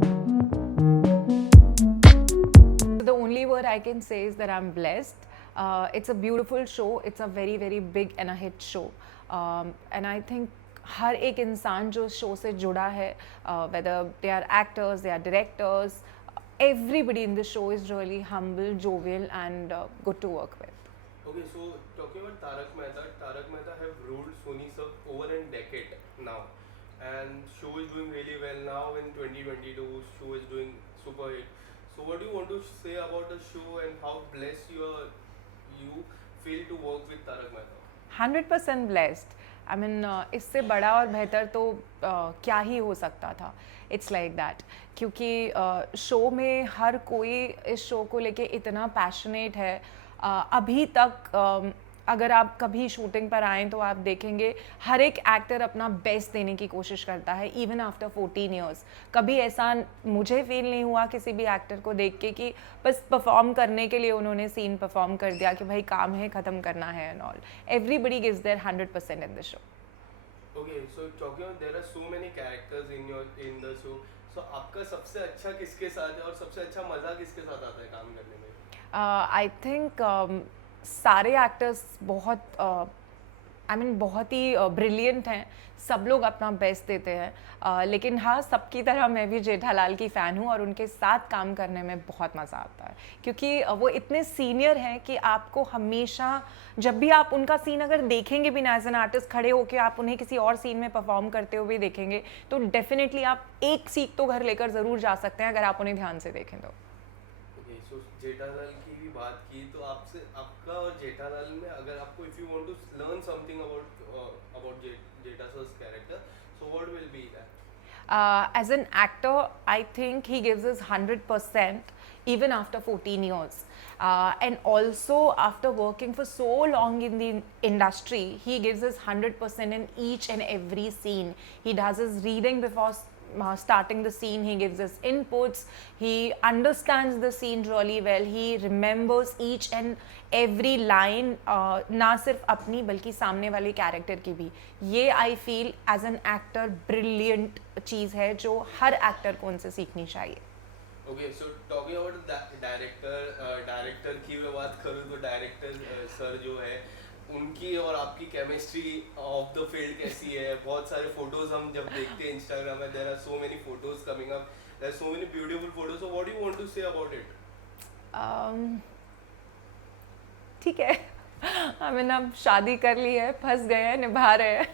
The only word I can say is that I'm blessed. It's a beautiful show. It's a very very big and a hit show. And I think हर एक इंसान जो show से जुड़ा है, whether they are actors, they are directors, everybody in the show is really humble, jovial, and good to work with. Okay, so talking about Tarak Mehta have ruled Sony Sub over a decade now, and show is doing really well now in 2022. Show is doing super hit. So what do you want to say about the show and how blessed you feel to work with Tarak Mehta? 100% blessed. I mean इससे बड़ा और बेहतर तो क्या ही हो सकता था. It's like that, क्योंकि शो में हर कोई इस शो को लेके इतना पैशनेट है. अभी तक अगर आप कभी शूटिंग पर आएँ तो आप देखेंगे हर एक एक्टर अपना बेस्ट देने की कोशिश करता है, इवन आफ्टर 14 ईयर्स. कभी ऐसा मुझे फील नहीं हुआ किसी भी एक्टर को देख के कि बस परफॉर्म करने के लिए उन्होंने सीन परफॉर्म कर दिया कि भाई काम है, ख़त्म करना है and all. Everybody gives there 100% in the show. Okay, so talking about there are so many characters in the show. So आपका सबसे अच्छा किसके साथ है और सबसे अच्छा मजा किसके साथ आता है काम करने में? आई थिंक सारे एक्टर्स बहुत बहुत ही ब्रिलियंट हैं. सब लोग अपना बेस्ट देते हैं. लेकिन हाँ, सबकी तरह मैं भी जेठालाल की फ़ैन हूँ और उनके साथ काम करने में बहुत मज़ा आता है, क्योंकि वो इतने सीनियर हैं कि आपको हमेशा जब भी आप उनका सीन अगर देखेंगे भी ना एज एन आर्टिस्ट खड़े होकर, आप उन्हें किसी और सीन में परफॉर्म करते हुए देखेंगे तो डेफिनेटली आप एक सीख तो घर लेकर ज़रूर जा सकते हैं अगर आप उन्हें ध्यान से देखें तो. Okay, so जेठालाल की भी बात की तो आपसे आपका और जेठालाल में अगर आपको if you want to learn something about Jeta sir's character, so what will be that? As an actor, I think he gives his 100% even after 14 years. And also, after working for so long in the industry, he gives his 100% in each and every scene. He does his reading before starting the scene, he gives his inputs, he understands the scene really well, he remembers each and every line, ना सिर्फ अपनी बल्कि सामने वाले character की भी. ये I feel as an actor brilliant चीज़ है जो हर एक्टर को उनसे सीखनी चाहिए. Okay, so talking about director की मैं बात करूँ तो डायरेक्टर सर जो है उनकी और आपकी केमिस्ट्री ऑफ द फील्ड कैसी है? बहुत सारे फोटोज हम जब देखते हैं इंस्टाग्राम में, there are so many photos coming up, there are so many beautiful photos. So what do you want to say about it? ठीक है. अब शादी कर ली है, फंस गए हैं, निभा रहे हैं.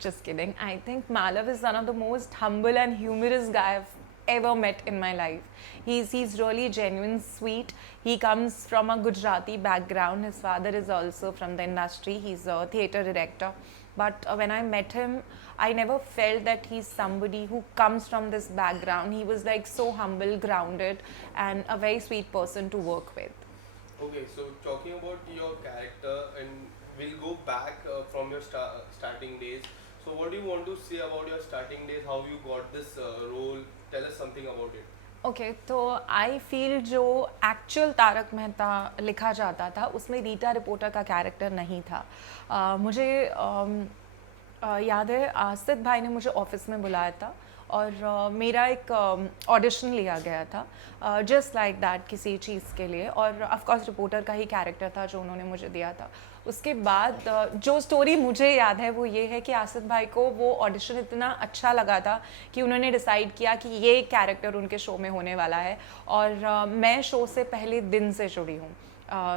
Just kidding. I think Malav is one of the most humble and humorous guy I've ever met in my life. He's really genuine, sweet. He comes from a Gujarati background. His father is also from the industry. He's a theatre director. But when I met him, I never felt that he's somebody who comes from this background. He was like so humble, grounded, and a very sweet person to work with. Okay, so talking about your character, and we'll go back from your starting days. So what do you want to say about your starting days? How you got this role? Tell us something about it. Okay, तो I feel जो actual Tarak Mehta लिखा जाता था उसमें Rita reporter का character नहीं था. मुझे याद है आसिफ भाई ने मुझे ऑफिस में बुलाया था और मेरा एक ऑडिशन लिया गया था जस्ट लाइक दैट किसी चीज़ के लिए, और ऑफकोर्स रिपोर्टर का ही कैरेक्टर था जो उन्होंने मुझे दिया था. उसके बाद जो स्टोरी मुझे याद है वो ये है कि आसिफ भाई को वो ऑडिशन इतना अच्छा लगा था कि उन्होंने डिसाइड किया कि ये कैरेक्टर उनके शो में होने वाला है. और मैं शो से पहले दिन से जुड़ी हूँ.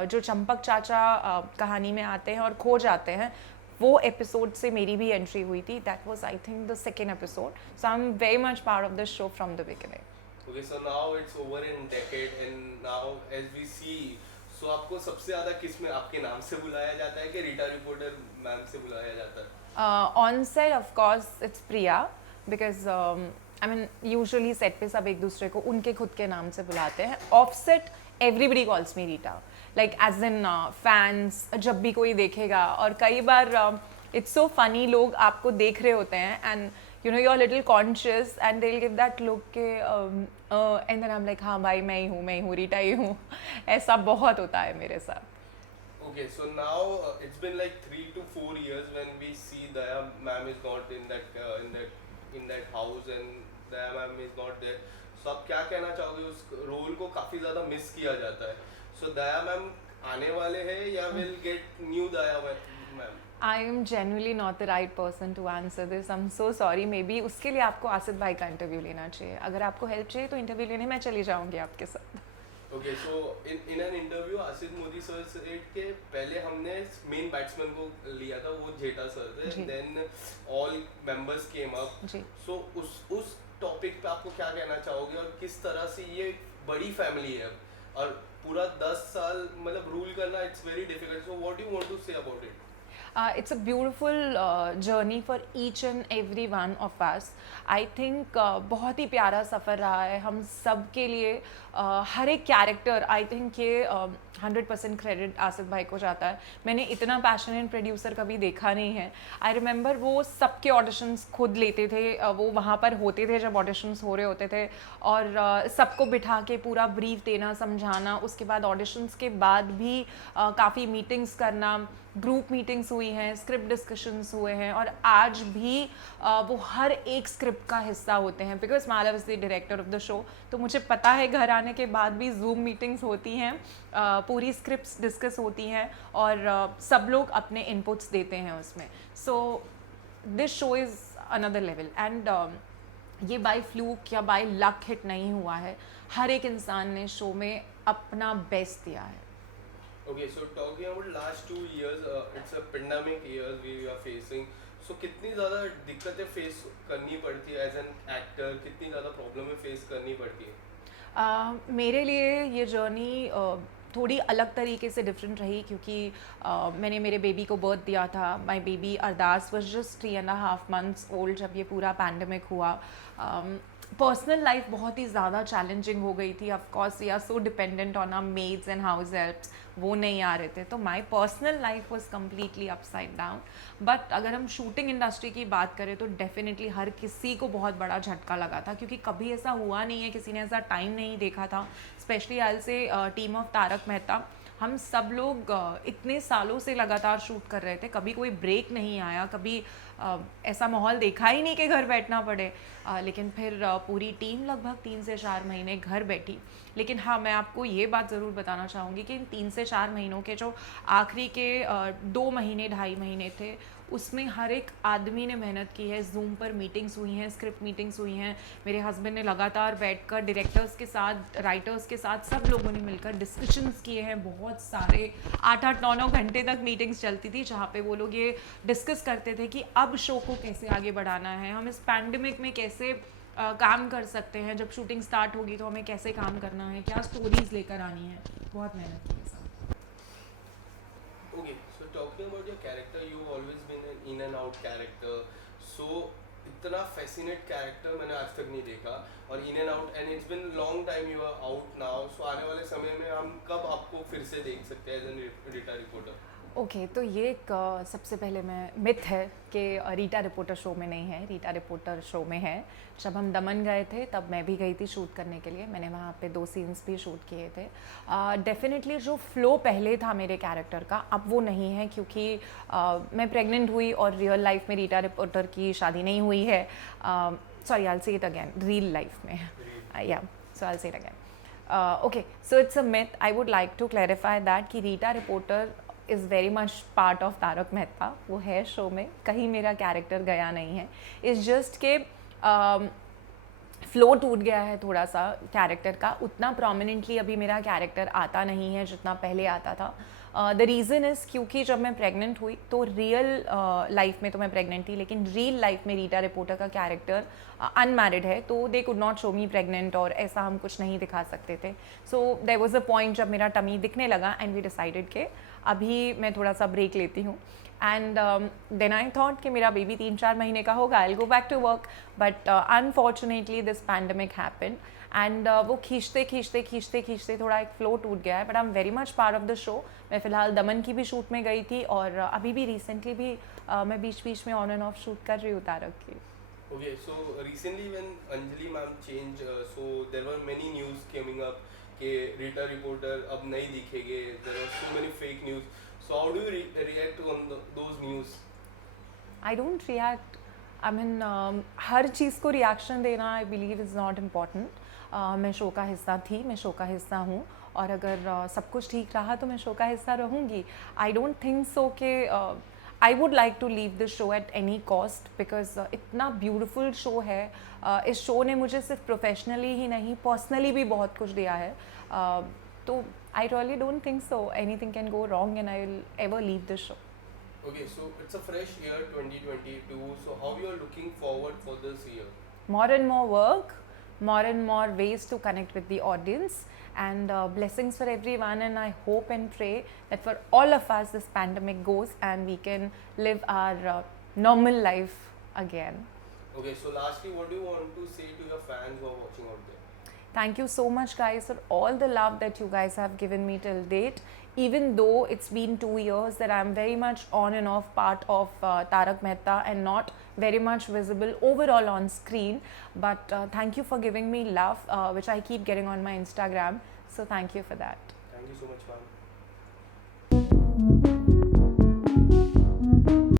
जो चंपक चाचा कहानी में आते हैं और खो जाते हैं, वो एपिसोड से मेरी भी एंट्री हुई थी. That was I think the second episode. So I am very much part of this show from the beginning. Okay, so now it's over in decade, and now as we see, so आपको सबसे ज़्यादा किस में आपके नाम से बुलाया जाता है कि रीटा रिपोर्टर मैम से बुलाया जाता है? On set of course it's Priya, because usually set पे सब एक दूसरे को उनके खुद के नाम से बुलाते हैं. Off set everybody calls me Rita, like as in fans जब भी कोई देखेगा. और कई बार इट्स सो फनी, लोग आपको देख रहे होते हैं and you know you're a little conscious and they'll give that look के and then I'm like हाँ भाई मैं ही हूँ रीटा ही हूँ. ऐसा बहुत होता है मेरे साथ. Okay, so now it's been like 3 to 4 years when we see Daya ma'am is not in that house, and Daya ma'am is not there, so आप क्या कहना चाहोगे? उस रोल को काफ़ी ज़्यादा मिस किया जाता है, सो दया मैम आने वाले हैं या will get new Daya ma'am? I am genuinely not the right person to answer this. I'm so sorry. Maybe उसके लिए आपको आसिफ भाई का इंटरव्यू लेना चाहिए. अगर आपको हेल्प चाहिए तो इंटरव्यू लेने मैं चली जाऊंगी आपके साथ. Okay, so in an interview Asif Modi sir से के पहले हमने मेन बैट्समैन को लिया था, वो जेठा सर थे, then all members came up. जी. सो उस टॉपिक पे आपको क्या कहना चाहोगे, और किस तरह से ये बड़ी फैमिली है और पूरा 10 साल मतलब रूल करना, it's very difficult, so what do you want to say about it? It's a beautiful journey for each and every one of us. I think बहुत ही प्यारा सफ़र रहा है हम सब के लिए. हर एक कैरेक्टर, आई थिंक ये 100% क्रेडिट आसिफ भाई को जाता है. मैंने इतना पैशनेट प्रोड्यूसर कभी देखा नहीं है. आई रिमेंबर वो सबके ऑडिशंस खुद लेते थे, वो वहाँ पर होते थे जब ऑडिशंस हो रहे होते थे, और सबको बिठा के पूरा ब्रीफ देना, समझाना. उसके बाद ऑडिशंस के बाद भी काफ़ी मीटिंग्स करना, ग्रुप मीटिंग्स हुई हैं, स्क्रिप्ट डिस्कशंस हुए हैं, और आज भी वो हर एक स्क्रिप्ट का हिस्सा होते हैं, because Malav is the director of the show. तो मुझे पता है घर आने के बाद भी जूम मीटिंग्स होती हैं, पूरी स्क्रिप्ट्स डिस्कस होती हैं, और सब लोग अपने इनपुट्स देते हैं उसमें. So this show is another level, and ये बाय फ्लूक या बाय लक हिट नहीं हुआ है. हर एक इंसान ने शो में अपना बेस्ट दिया है. Okay, so talking about last 2 years, it's a pandemic years we are facing. So कितनी ज़्यादा दिक्कतें फेस करनी पड़ती है एज एन एक्टर, कितनी ज़्यादा प्रॉब्लमें फेस करनी पड़ती है? मेरे लिए ये जर्नी थोड़ी अलग तरीके से डिफरेंट रही, क्योंकि मैंने मेरे बेबी को बर्थ दिया था. My baby Ardas was just 3.5 months old जब ये पूरा पैंडमिक हुआ. पर्सनल लाइफ बहुत ही ज़्यादा चैलेंजिंग हो गई थी. Of course we are so dependent on our maids and house helps, वो नहीं आ रहे थे, तो my personal life was completely upside down. But अगर हम शूटिंग इंडस्ट्री की बात करें तो डेफिनेटली हर किसी को बहुत बड़ा झटका लगा था, क्योंकि कभी ऐसा हुआ नहीं है, किसी ने ऐसा टाइम नहीं देखा था. स्पेशली आई से टीम ऑफ तारक मेहता, हम सब लोग इतने सालों से लगातार शूट कर रहे थे, कभी कोई ब्रेक नहीं आया, कभी ऐसा माहौल देखा ही नहीं कि घर बैठना पड़े. लेकिन फिर पूरी टीम लगभग 3 से 4 महीने घर बैठी. लेकिन हाँ, मैं आपको ये बात ज़रूर बताना चाहूँगी कि इन 3 से 4 महीनों के जो आखिरी के 2 महीने 2.5 महीने थे, उसमें हर एक आदमी ने मेहनत की है. जूम पर मीटिंग्स हुई हैं, स्क्रिप्ट मीटिंग्स हुई हैं. मेरे हस्बैंड ने लगातार बैठकर डायरेक्टर्स के साथ, राइटर्स के साथ, सब लोगों ने मिलकर डिस्कशंस किए हैं. बहुत सारे 8-8, 9-9 घंटे तक मीटिंग्स चलती थी, जहाँ पे वो लोग ये डिस्कस करते थे कि अब शो को कैसे आगे बढ़ाना है, हम इस पैंडमिक में कैसे काम कर सकते हैं, जब शूटिंग स्टार्ट होगी तो हमें कैसे काम करना है, क्या स्टोरीज लेकर आनी है. बहुत मेहनत की है सब. Okay, so talking about your character, you've always been an in and out character. So इतना fascinate character मैंने आज तक नहीं देखा, और in and out, and it's been long time you are out now. So आने वाले समय में हम कब आपको फिर से देख सकते हैं as an Rita reporter? Okay, तो ये एक सबसे पहले मैं मिथ है कि रीटा रिपोर्टर शो में नहीं है. रीटा रिपोर्टर शो में है. जब हम दमन गए थे तब मैं भी गई थी शूट करने के लिए. मैंने वहाँ पे 2 सीन्स भी शूट किए थे. डेफिनेटली जो फ्लो पहले था मेरे कैरेक्टर का, अब वो नहीं है, क्योंकि मैं प्रेग्नेंट हुई और रियल लाइफ में रीटा रिपोर्टर की शादी नहीं हुई है. Sorry, I will say it again, real life में. Yeah, so I will say it again. Okay, so it's a myth. I would like to clarify that कि Rita reporter is very much part of Tarak Mehta. वो है show में, कहीं मेरा character गया नहीं है. इट्स जस्ट के फ्लो टूट गया है थोड़ा सा कैरेक्टर का. उतना प्रोमिनेंटली अभी मेरा कैरेक्टर आता नहीं है जितना पहले आता था. द रीज़न इज़ क्योंकि जब मैं प्रेग्नेंट हुई तो रियल लाइफ में तो मैं प्रेग्नेंट थी, लेकिन रियल लाइफ में रीटा रिपोर्टर का कैरेक्टर अनमैरिड है, तो they could not show me pregnant, और ऐसा हम कुछ नहीं दिखा सकते थे. So there was a point जब मेरा टमी दिखने लगा, एंड वी डिसाइडेड के अभी मैं थोड़ा सा ब्रेक लेती हूँ. एंड देन आई थॉट कि मेरा बेबी 3-4 महीने का होगा, I will go back to work. But unfortunately this pandemic happened, and वो खींचते थोड़ा एक फ्लो टूट गया है. But I am very much part of the show. मैं फ़िलहाल दमन की भी शूट में गई थी, और अभी भी रिसेंटली भी मैं बीच बीच में ऑन एंड ऑफ शूट कर रही हूँ तारक की. Okay, so recently when Anjali ma'am changed, so there were many news coming up कि रीटा रिपोर्टर अब नहीं दिखेंगे. There were so many fake news. So how do you react on those news? I don't react I mean हर चीज़ को reaction देना I believe is not important. मैं show का हिस्सा थी, मैं शो का हिस्सा हूँ, और अगर सब कुछ ठीक रहा तो मैं शो का हिस्सा रहूँगी. आई डोंट थिंक सो कि I would like to leave the show at any cost, because इतना ब्यूटिफुल शो है. इस शो ने मुझे सिर्फ प्रोफेशनली ही नहीं, पर्सनली भी बहुत कुछ दिया है. तो I really don't think so anything can go wrong and I will ever leave the show. Okay, so it's a fresh year 2022. So how you are looking forward for this year? More and more work, more and more ways to connect with the audience, and blessings for everyone. And I hope and pray that for all of us this pandemic goes and we can live our normal life again. Okay, so lastly, what do you want to say to your fans who are watching out there? Thank you so much, guys, for all the love that you guys have given me till date. Even though it's been 2 years that I'm very much on and off part of Tarak Mehta and not very much visible overall on screen, but thank you for giving me love, which I keep getting on my Instagram. So thank you for that. Thank you so much, ma'am.